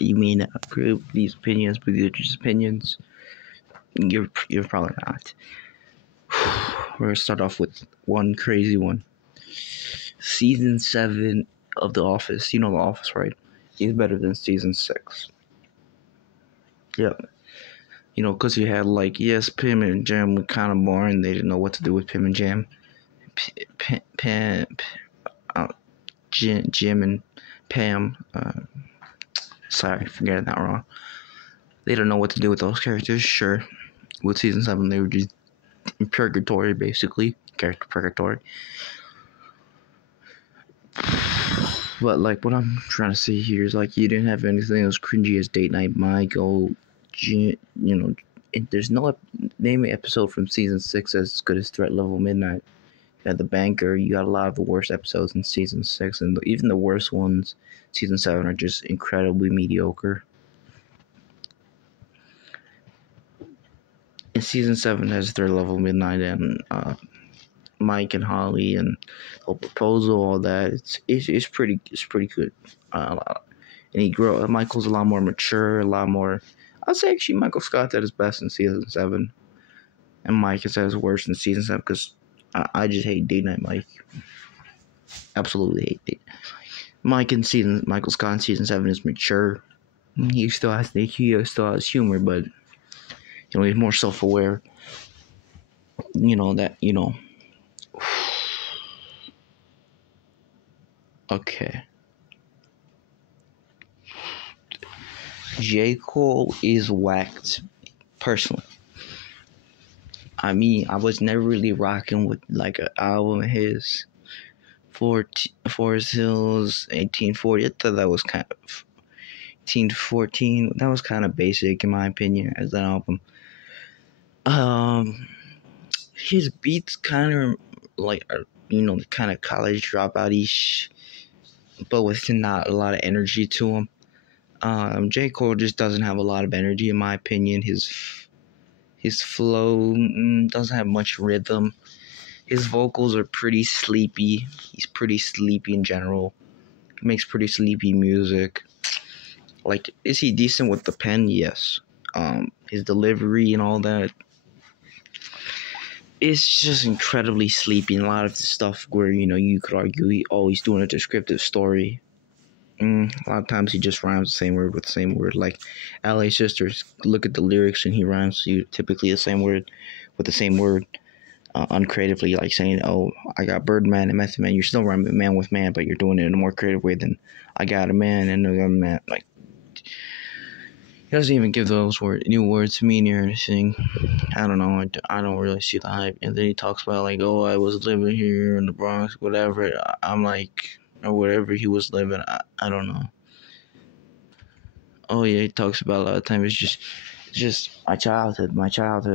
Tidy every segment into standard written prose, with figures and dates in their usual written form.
You may not agree with these opinions, but these are just opinions. You're probably not. We're gonna start off with one crazy one. Season 7 of The Office. You know The Office, right? Is better than season 6. Yep. You know, because you had like, yes, Pim and Jam were kind of boring. They didn't know what to do with Pim and Jam. Jim and Pam. Sorry for getting that wrong. They don't know what to do with those characters. Sure, with season 7, they were just in purgatory, basically. Character purgatory. But like, what I'm trying to say here is like, you didn't have anything as cringy as Date Night Michael. You know, there's no name episode from season 6 as good as Threat Level Midnight. You had The Banker. You got a lot of the worst episodes in season 6, and even the worst ones, season 7, are just incredibly mediocre. And season 7 has Threat Level Midnight and Mike and Holly and the whole proposal, all that. It's pretty good. And Michael's a lot more mature, a lot more. I'd say actually Michael Scott's at his best in season 7, and Mike is at his worst in season 7 because I just hate Date Night Mike. Absolutely hate Date Night Mike. Michael Scott in season 7 is mature. He still has humor, but he's more self-aware. Okay. J. Cole is whacked, personally. I mean, I was never really rocking with like an album of his. Forest Hills, 1840. I thought that was kind of 1814. That was kind of basic in my opinion as an album. His beats kind of like are, kind of college dropout-ish, but with not a lot of energy to him. J. Cole just doesn't have a lot of energy in my opinion. His flow doesn't have much rhythm. His vocals are pretty sleepy. He's pretty sleepy in general. He makes pretty sleepy music. Like, is he decent with the pen? Yes. His delivery and all that, it's just incredibly sleepy. And a lot of the stuff where, you could argue he's doing a descriptive story. A lot of times he just rhymes the same word with the same word. Like LA Sisters, look at the lyrics and he rhymes typically the same word with the same word. Uncreatively, like saying, "Oh, I got Birdman and Method Man." You're still rhyming man with man, but you're doing it in a more creative way than "I got a man and a man." Like, he doesn't even give those new words meaning or anything. I don't know. I don't really see the hype. And then he talks about like, "Oh, I was living here in the Bronx, whatever." I'm like, or wherever he was living. I don't know. Oh yeah, he talks about a lot of times. It's just my childhood.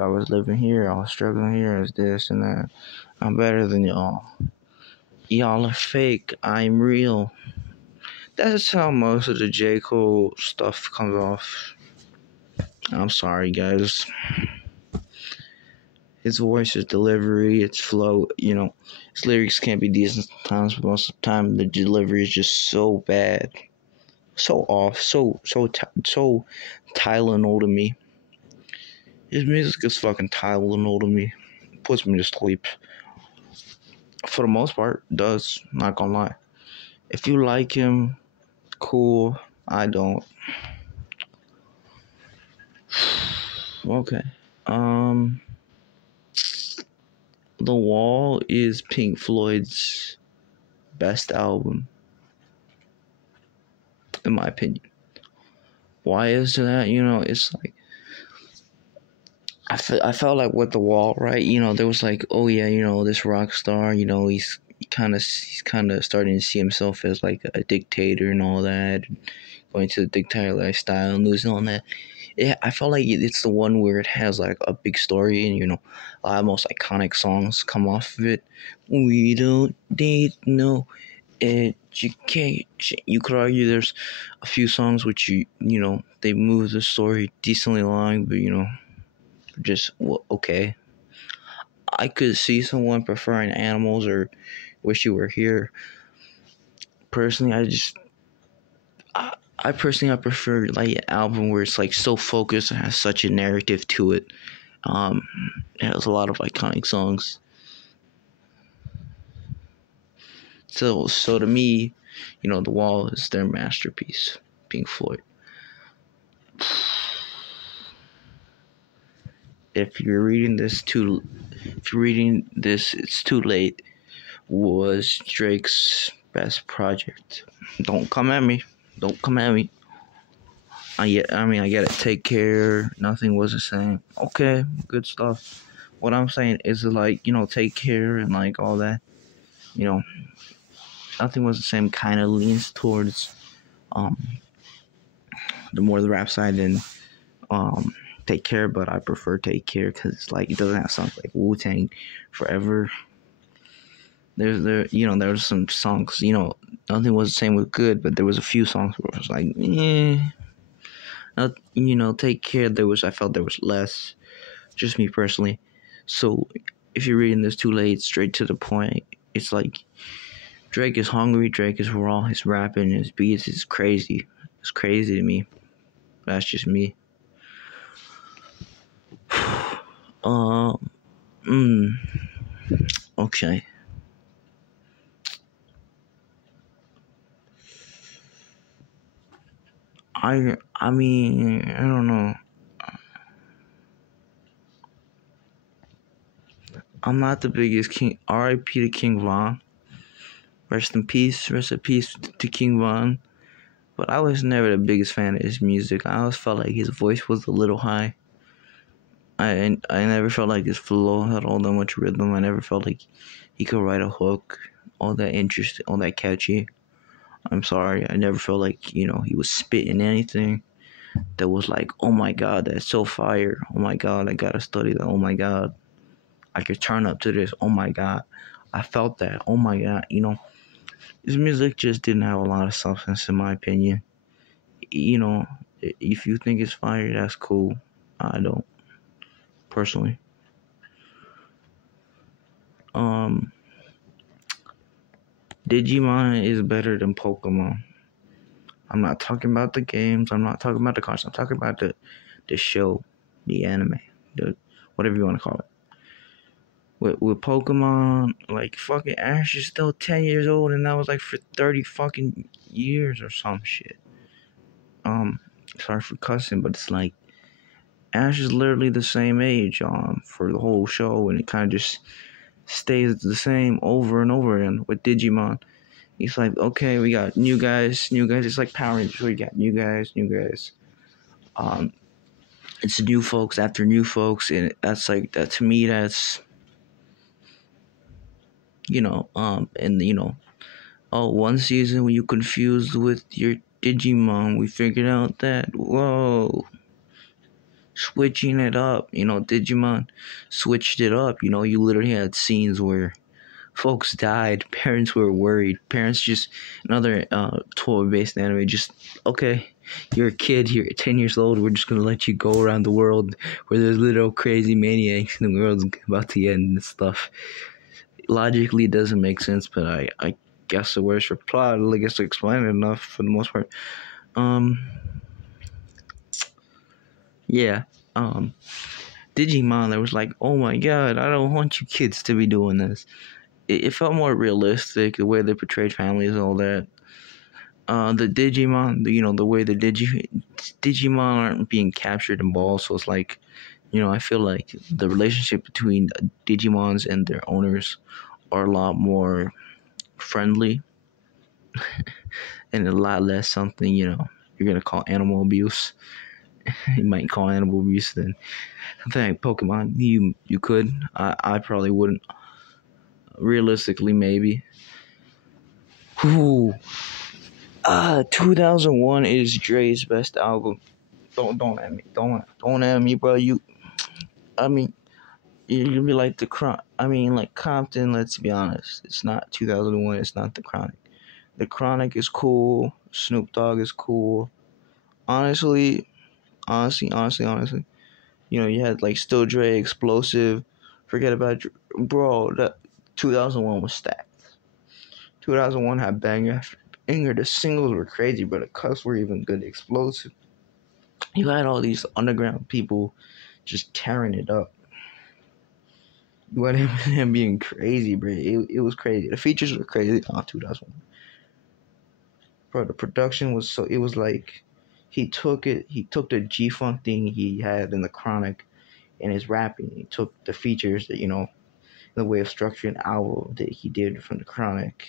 I was living here. I was struggling here. As this and that. I'm better than y'all. Y'all are fake. I'm real. That's how most of the J. Cole stuff comes off. I'm sorry, guys. His voice, his delivery, its flow, his lyrics can't be decent sometimes, but most of the time the delivery is just so bad. So off, so Tylenol to me. His music is fucking Tylenol to me. It puts me to sleep. For the most part, it does. Not gonna lie. If you like him, cool. I don't. Okay. The Wall is Pink Floyd's best album, in my opinion. Why is that? It's like I felt like with The Wall, right? There was like, oh yeah, this rock star, he's kind of starting to see himself as like a dictator and all that, going to the dictator lifestyle and losing all that. Yeah, I felt like it's the one where it has like a big story and a lot of most iconic songs come off of it. We don't need no education. You could argue there's a few songs which they move the story decently along, but just okay. I could see someone preferring Animals or Wish You Were Here. Personally, I personally I prefer like an album where it's like so focused and has such a narrative to it. Um, it has a lot of iconic songs. So to me, The Wall is their masterpiece. Pink Floyd. If you're reading this too, if you're reading this, it's too late. Was Drake's best project? Don't come at me. Don't come at me. I get it. Take Care. Nothing was the same. Okay, good stuff. What I'm saying is like, Take Care and like all that. You know, Nothing was the same. Kind of leans towards um the more the rap side than um Take Care, but I prefer Take Care because it's like it doesn't have songs like Wu Tang Forever. There was some songs, Nothing was the same with Good, but there was a few songs where it was like, Take Care. I felt there was less. Just me personally. So if you're reading this too late, straight to the point, it's like Drake is hungry. Drake is raw. His rapping, his beats is crazy. It's crazy to me. That's just me. Okay. I mean, I don't know. I'm not the biggest King. R.I.P. to King Von. Rest in peace. Rest in peace to King Von. But I was never the biggest fan of his music. I always felt like his voice was a little high. I never felt like his flow had all that much rhythm. I never felt like he could write a hook all that interesting, all that catchy. I'm sorry. I never felt like, he was spitting anything that was like, oh my God, that's so fire. Oh my God, I gotta study that. Oh my God, I could turn up to this. Oh my God, I felt that. Oh my God, his music just didn't have a lot of substance in my opinion. If you think it's fire, that's cool. I don't, personally. Digimon is better than Pokemon. I'm not talking about the games. I'm not talking about the cards. I'm talking about the show, the anime, the whatever you want to call it. With Pokemon, like fucking Ash is still 10 years old, and that was like for 30 fucking years or some shit. Sorry for cussing, but it's like Ash is literally the same age for the whole show, and it kind of just stays the same over and over again with Digimon. It's like, okay, we got new guys. It's like Power Rangers. We got new guys. It's new folks after new folks, and that's like that to me. That's one season when you confused with your Digimon, we figured out that switching it up. Digimon switched it up. You literally had scenes where folks died, parents were worried, parents just another toy-based anime. Just okay, you're a kid, you're 10 years old. We're just gonna let you go around the world where there's little crazy maniacs and the world's about to end and stuff. Logically, it doesn't make sense, but I guess the words for plot, I guess to explain it enough for the most part. Yeah. Digimon, that was like, oh my God, I don't want you kids to be doing this. It felt more realistic, the way they portrayed families and all that. The Digimon, the way the Digimon aren't being captured in balls, so it's like, I feel like the relationship between Digimons and their owners are a lot more friendly and a lot less something, you're gonna call animal abuse. You might call animal abuse then. I think Pokemon, you could. I probably wouldn't. Realistically, maybe. Ooh. 2001 is Dre's best album. Don't at me. Don't at me, bro. You'll be like like Compton. Let's be honest. It's not 2001. It's not The Chronic. The Chronic is cool. Snoop Dogg is cool. Honestly. You had like Still Dre, Explosive. Forget about bro. That 2001 was stacked. 2001 had banger Anger, the singles were crazy, but the cuts were even good, explosive. You had all these underground people just tearing it up. You had him being crazy, bro. It was crazy. The features were crazy. Oh, 2001. Bro, the production was so. It was like he took the G Funk thing he had in the Chronic in his rapping. He took the features that, the way of structuring the album that he did from the Chronic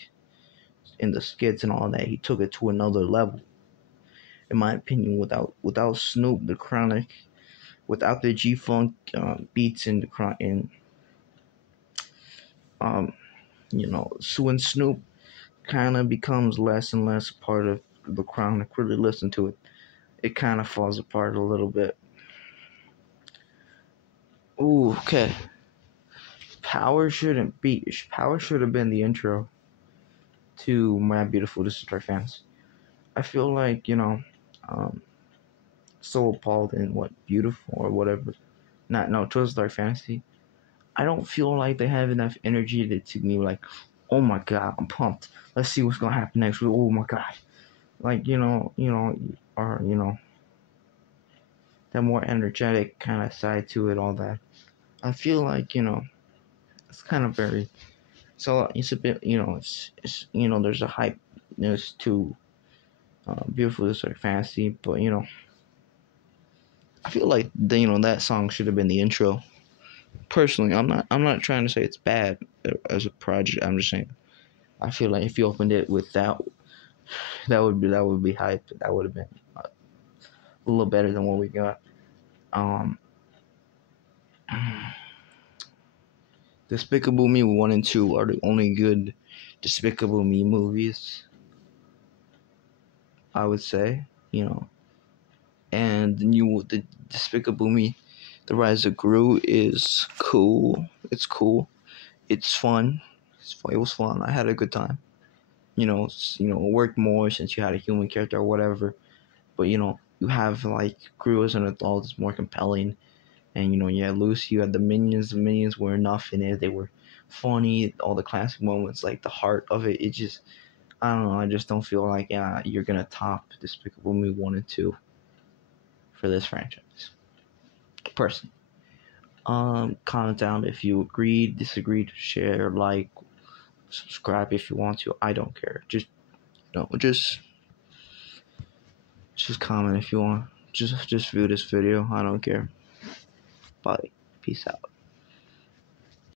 in the skits and all that. He took it to another level. In my opinion, without Snoop, the Chronic, without the G Funk beats in the Chronic, and um, so when Snoop kind of becomes less and less part of the Chronic, really listen to it, it kind of falls apart a little bit. Ooh, okay. Power should have been the intro to My Beautiful This Is Dark Fantasy. I feel like, um, so appalled in what beautiful or whatever. Not no, Twisted Dark Fantasy. I don't feel like they have enough energy to me like, oh my god, I'm pumped. Let's see what's gonna happen next. Oh my god, like or that more energetic kind of side to it. All that. I feel like it's kind of very. So it's a bit it's there's a hypeness to beautiful this sort of fantasy, but I feel like that song should have been the intro. Personally, I'm not trying to say it's bad as a project. I'm just saying I feel like if you opened it with that would be hype. That would have been a little better than what we got. Um, Despicable Me 1 and 2 are the only good Despicable Me movies, I would say. And the Despicable Me, The Rise of Gru is cool. It's cool. It's fun. It was fun. I had a good time. It worked more since you had a human character or whatever. But you have like Gru as an adult is more compelling. And you had Lucy, you had the minions. The minions were enough in it. They were funny. All the classic moments, like the heart of it. It just, I don't know. I just don't feel like you're gonna top Despicable Me 1 and 2 for this franchise. Personally, comment down if you agreed, disagreed, share, like, subscribe if you want to. I don't care. Just comment if you want. Just view this video. I don't care. Bye. Peace out.